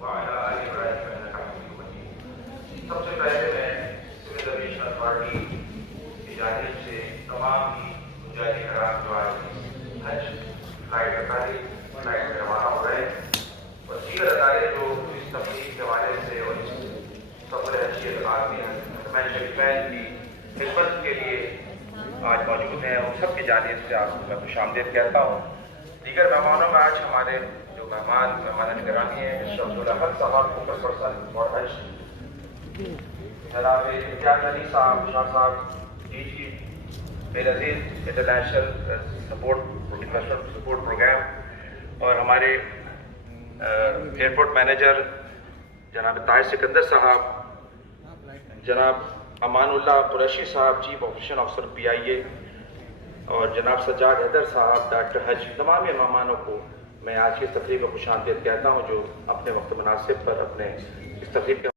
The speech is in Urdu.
وعلى آل إبراهيم إنك حميد مجيد. سب سے پہلے میں سول ایویشن اتھارٹی کی جانب سے تمام ہی حجاج کرام جو آج حج فلائٹ میں روانہ ہو رہے ہیں اور دیگر ادارے جو اس تفریح کے حوالے سے اور اس سفر حج کے عازمین شریفین کی خدمت کے لیے آج موجود ہیں، ان سب کی جانب سے آپ کو میں خوش آمدید کہتا ہوں. دیگر مہمانوں میں آج ہمارے جو مہمان گرامی ہیں الحم صاحب کو پرسن اور حج، جناب امتیاز علی صاحب شاہ صاحب جی میرے عزیز انٹرنیشنل سپورٹ پروگرام، اور ہمارے ایئرپورٹ مینیجر جناب طاہر سکندر صاحب، جناب امان اللہ قریشی صاحب چیف آپریشن آفیسر PIA، اور جناب سجاد حیدر صاحب ڈاکٹر حج، تمام مہمانوں کو میں آج کی اس تقریب میں خوش آمدید کہتا ہوں جو اپنے وقت مناسب پر اپنے اس تقریب کے